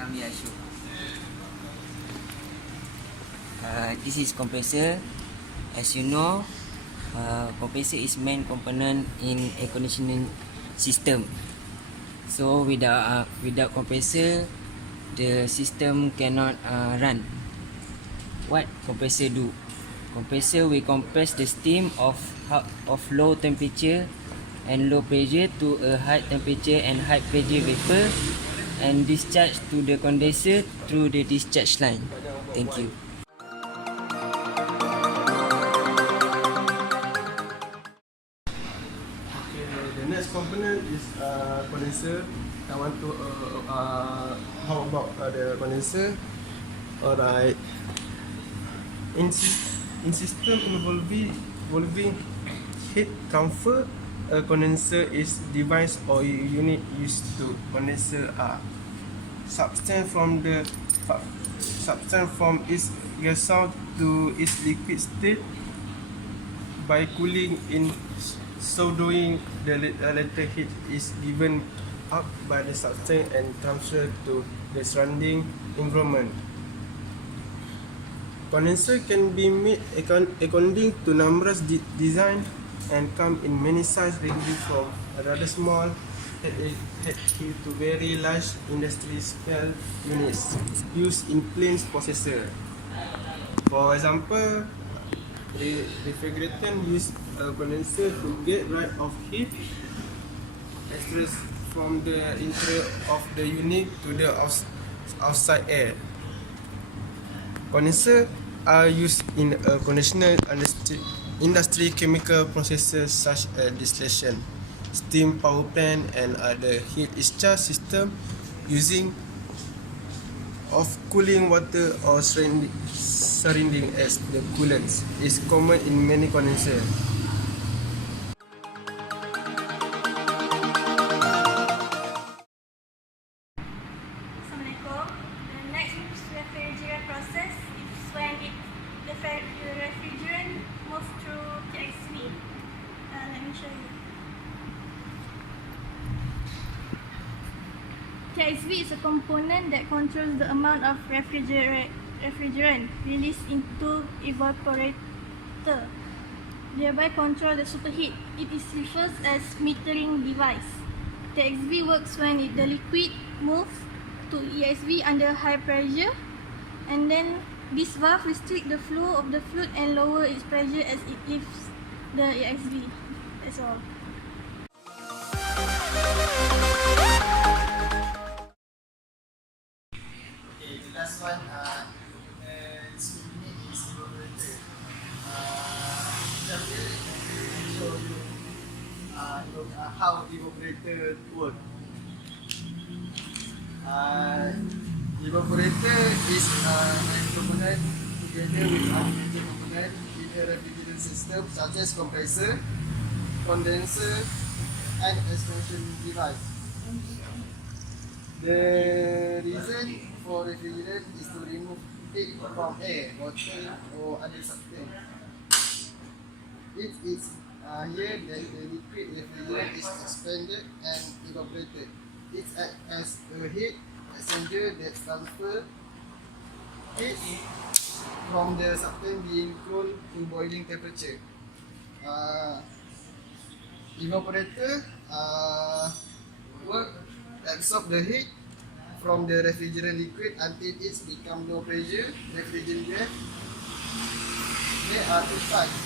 kami Ashok. This is compressor. As you know, compressor is main component in air conditioning system. So without compressor, the system cannot run. What compressor do? Compressor will compress the steam of low temperature and low pressure to a high temperature and high pressure vapor and discharge to the condenser through the discharge line. Thank you. Okay, the next component is condenser. I want to how about the condenser? Alright. In system involving heat transfer, a condenser is device or unit used to condense substance from its gaseous to its liquid state by cooling. In so doing, the later heat is given up by the substance and transferred to the surrounding environment. Condenser can be made according to numerous design and come in many sizes ranging from rather small head to very large industry scale units used in planes processor. For example, the refrigeration use a condenser to get rid of heat expressed from the interior of the unit to the outside air. Condensers are used in a conventional industry chemical processes such as distillation, steam power plant, and other heat exchange system using of cooling water or surrounding as the coolant is common in many condensers. Assalamualaikum. The next refrigerant process is when the refrigerant moves through TXV. Let me show you. TXV is a component that controls the amount of refrigerant released into evaporator, thereby control the superheat. It is referred as metering device. TXV works when the liquid moves to EXV under high pressure, and then this valve restricts the flow of the fluid and lower its pressure as it leaves the EXV. That's all. Okay, the last one is evaporator. Show you how evaporator work. Evaporator is a component together with other major component in a refrigerant system such as compressor, condenser, and expansion device. The reason for refrigerant is to remove heat from air, water, or other substance. It is here that the liquid refrigerant is expanded and evaporated. It acts as a heat exchanger that transfers heat from the substance being cooled to boiling temperature. Evaporator absorb the heat from the refrigerant liquid until it becomes low pressure refrigerant gas. There are two types,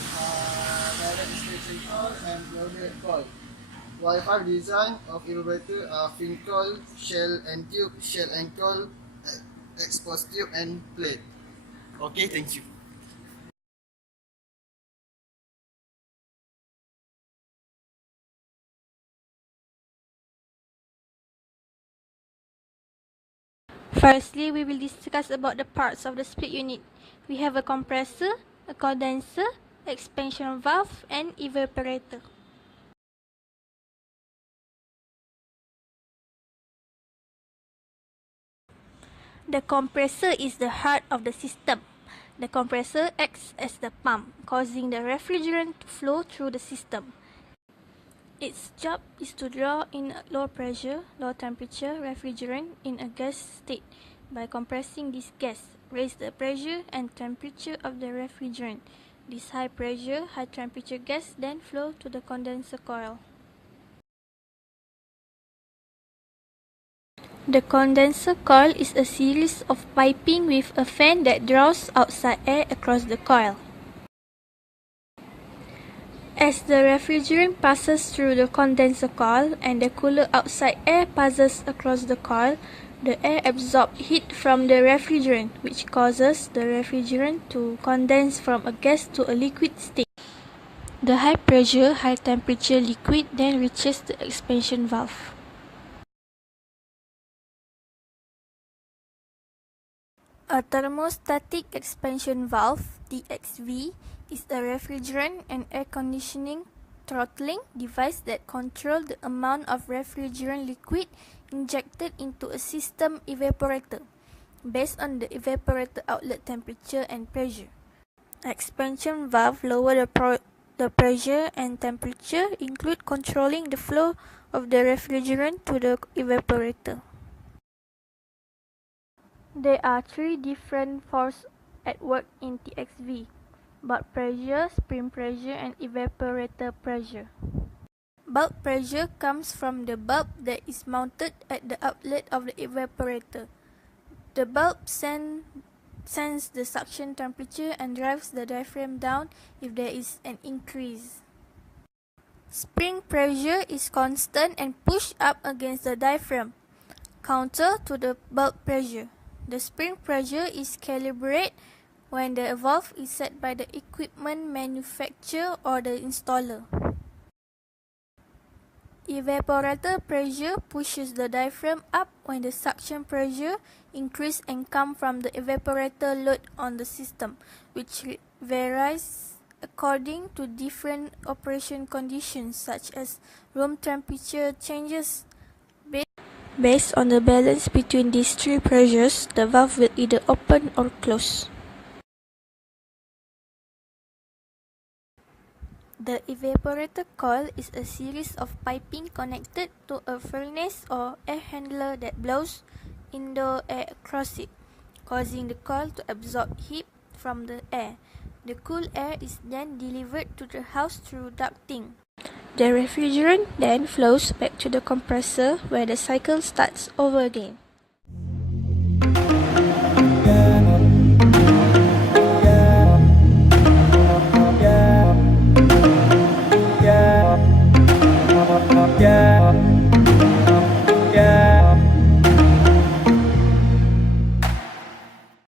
direct expansion coil and welded coil. Wi-Fi design of evaporator are fin coil, shell and tube, shell and coil, exposed tube and plate. Okay, thank you. Firstly, we will discuss about the parts of the split unit. We have a compressor, a condenser, expansion valve, and evaporator. The compressor is the heart of the system. The compressor acts as the pump, causing the refrigerant to flow through the system. Its job is to draw in a low pressure, low temperature refrigerant in a gas state. By compressing this gas, raise the pressure and temperature of the refrigerant. This high pressure, high temperature gas then flow to the condenser coil. The condenser coil is a series of piping with a fan that draws outside air across the coil. As the refrigerant passes through the condenser coil and the cooler outside air passes across the coil, the air absorbs heat from the refrigerant, which causes the refrigerant to condense from a gas to a liquid state. The high pressure, high temperature liquid then reaches the expansion valve. A thermostatic expansion valve (TXV) is a refrigerant and air conditioning throttling device that controls the amount of refrigerant liquid injected into a system evaporator based on the evaporator outlet temperature and pressure. Expansion valve lower the pressure and temperature include controlling the flow of the refrigerant to the evaporator. There are three different forces at work in TXV: bulk pressure, spring pressure, and evaporator pressure. Bulk pressure comes from the bulb that is mounted at the outlet of the evaporator. The bulb sends the suction temperature and drives the diaphragm down if there is an increase. Spring pressure is constant and pushed up against the diaphragm, counter to the bulb pressure. The spring pressure is calibrated when the valve is set by the equipment manufacturer or the installer. Evaporator pressure pushes the diaphragm up when the suction pressure increases and comes from the evaporator load on the system, which varies according to different operation conditions such as room temperature changes. Based on the balance between these three pressures, the valve will either open or close. The evaporator coil is a series of piping connected to a furnace or air handler that blows indoor air across it, causing the coil to absorb heat from the air. The cool air is then delivered to the house through ducting. The refrigerant then flows back to the compressor where the cycle starts over again.